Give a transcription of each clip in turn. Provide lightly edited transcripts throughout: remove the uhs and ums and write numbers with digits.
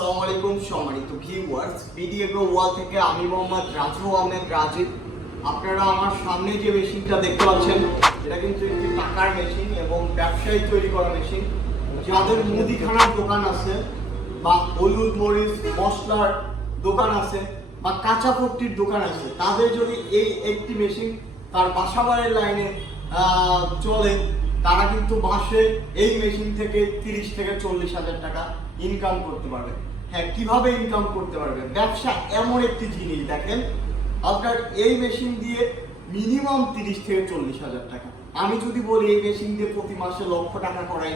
আসসালামু আলাইকুম সম্মানিত ভিউয়ার্স, বিডি এগ্রো ওয়াল থেকে আমি মোহাম্মদ রাজু আহমেদ রাজীব। আপনারা আমার সামনে যে মেশিনটা দেখতে পাচ্ছেন, এটা কিন্তু একটি টাকার মেশিন এবং ব্যবসায়ী তৈরি করা মেশিন। যাদের মুদিখানার দোকান আছে বা হলুদ মরিচ মশলার দোকান আছে বা কাঁচা পট্টির দোকান আছে, তাদের যদি এই একটি মেশিন তার বাসাবাড়ির লাইনে চলে, তারা কিন্তু মাসে এই মেশিন থেকে 30 থেকে 40 হাজার টাকা ইনকাম করতে পারবে। হ্যাঁ, কিভাবে ইনকাম করতে পারবে? ব্যবসা এমন একটি জিনিস, দেখেন আপনার এই মেশিন দিয়ে মিনিমাম 30 থেকে 40 হাজার টাকা। আমি যদি বলি এই মেশিন দিয়ে প্রতি মাসে লক্ষ টাকা করা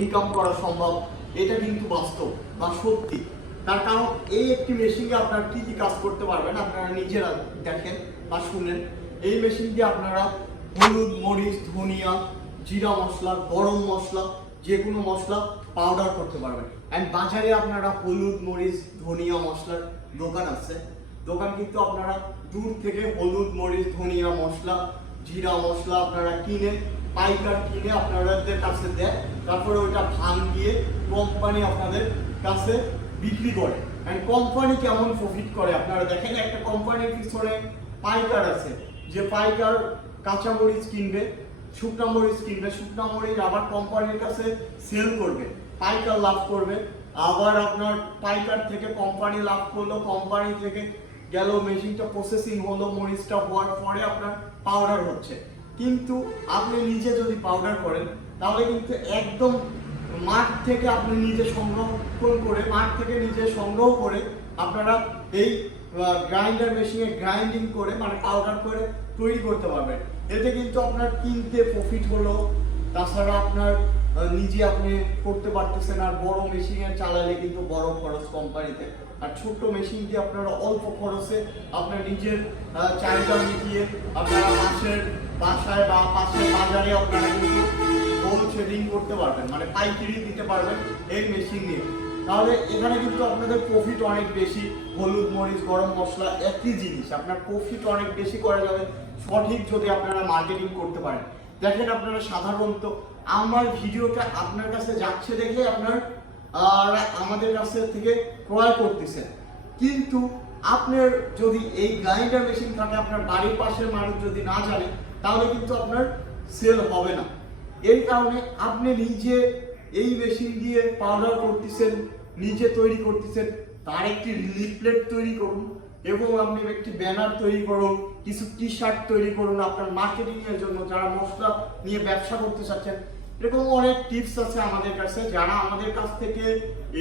ইনকাম করা সম্ভব, এটা কিন্তু বাস্তব বা সত্যি। তার কারণ এই একটি মেশিনে আপনারা কি কি কাজ করতে পারবেন আপনারা নিজেরা দেখেন বা শুনেন। এই মেশিন দিয়ে আপনারা হলুদ মরিচ ধনিয়া জিরা মশলা গরম মশলা যে কোনো মশলা পাউডার করতে পারবেন। অ্যান্ড বাজারে আপনারা হলুদ মরিচ ধনিয়া মশলার দোকান আছে, দোকান কিন্তু আপনারা দূর থেকে হলুদ মরিচ ধনিয়া মশলা জিরা মশলা আপনারা পাইকার কিনে আপনাদের কাছে দেয়, তারপরে ওইটা ভাঙ দিয়ে কোম্পানি আপনাদের কাছে বিক্রি করে। অ্যান্ড কোম্পানি কেমন প্রফিট করে আপনারা দেখেন। একটা কোম্পানির পিছনে পাইকার আছে, যে পাইকার কাঁচা মরিচ কিনবে, শুকনা মরিচ কিনবে, শুকনা মরিচ আবার কোম্পানির কাছে সেল করবে, পাইকার লাভ করবে। আবার আপনার পাইকার থেকে কোম্পানি লাভ করলো, কোম্পানি থেকে গেল মেশিনটা প্রসেসিং হলো, মরিচটা হওয়ার পরে আপনার পাউডার হচ্ছে। কিন্তু আপনি নিজে যদি পাউডার করেন তাহলে কিন্তু একদম মাঠ থেকে আপনি নিজে সংগ্রহ করে আপনারা এই গ্রাইন্ডার মেশিনে গ্রাইন্ডিং করে মানে পাউডার করে তৈরি করতে পারবেন। এতে কিন্তু আপনার কিনতে প্রফিট হলো, তাছাড়া আপনার নিজে আপনি করতে পারতেছেন। আর বড় মেশিনে চালালে কিন্তু বড় খরচ কোম্পানিতে, আর ছোট্ট মেশিন দিয়ে আপনারা অল্প খরচে আপনার নিজের চাহিদা মিটিয়ে আপনারা বাসায় বা পাশের বাজারে আপনারা কিন্তু হোলসেলিং করতে পারবেন, মানে পাইকারি দিতে পারবেন এই মেশিন নিয়ে। তাহলে এখানে কিন্তু আপনাদের প্রফিট অনেক বেশি। হলুদ মরিচ গরম মশলা একই জিনিস, আপনার প্রফিট অনেক বেশি করা যাবে সঠিক যদি আপনারা মার্কেটিং করতে পারেন। দেখেন আপনারা সাধারণত আমার ভিডিওটা আপনার কাছে যাচ্ছে দেখে আপনার আমাদের কাছে থেকে ক্রয় করতেছেন, কিন্তু আপনার যদি এই গ্রাইন্ডার মেশিন থাকে আপনার বাড়ির পাশের মানুষ যদি না জানে, তাহলে কিন্তু আপনার সেল হবে না। এই কারণে আপনি নিজে এই মেশিন দিয়ে পাউডার করতেছেন, নিজে তৈরি করতেছেন, তার একটি লিফলেট তৈরি করুন এবং আপনি একটি ব্যানার তৈরি করুন, কিছু টি শার্ট তৈরি করুন আপনার মার্কেটিং এর জন্য, যারা মশলা নিয়ে ব্যবসা করতে চাচ্ছেন। এরকম অনেক টিপস আছে আমাদের কাছে। যারা আমাদের কাছ থেকে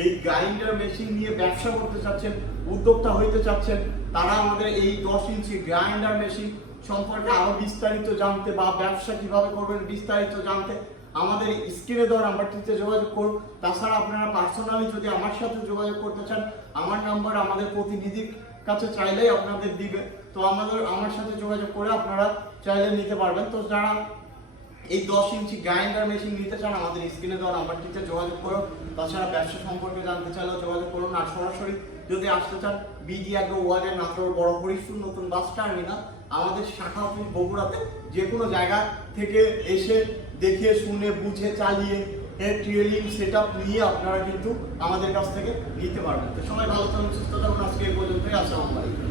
এই গ্রাইন্ডার মেশিন নিয়ে ব্যবসা করতে চাচ্ছেন, উদ্যোক্তা হইতে চাচ্ছেন, তারা আমাদের এই 10 ইঞ্চি গ্রাইন্ডার মেশিন সম্পর্কে আরো বিস্তারিত জানতে বা ব্যবসা কিভাবে করবেন বিস্তারিত জানতে আমাদের স্ক্রিনে দেওয়া নাম্বারটিতে যোগাযোগ করুন। তাছাড়া আপনারা পার্সোনালি যদি আমার সাথে যোগাযোগ করতে চান, আমার নাম্বার আমাদের প্রতিনিধির কাছে চাইলেই আপনাদের দিবে, তো আমার সাথে যোগাযোগ করে আপনারা চাইলে নিতে পারবেন। তো যারা এই 10 ইঞ্চি গ্রাইন্ডার মেশিন নিতে চান আমাদের স্ক্রিনে দেওয়া নাম্বারটিতে যোগাযোগ করুন। তাছাড়া ব্যবসা সম্পর্কে জানতে চাইলেও যোগাযোগ করুন। আর সরাসরি যদি আসতে চান বিডি এগ্রো ওয়ালের নাটোর বড় হরিশপুর নতুন বাস টার্মিনাল আমাদের শাখা অফিস বগুড়াতে যে কোনো জায়গা থেকে এসে দেখে শুনে বুঝে চালিয়ে ট্রেনিং সেট আপ নিয়ে আপনারা কিন্তু আমাদের কাছ থেকে নিতে পারবেন। তো সবাই ভালো থাকুন, সুস্থ থাকুন। আজকে এই পর্যন্তই। আসসালামু আলাইকুম।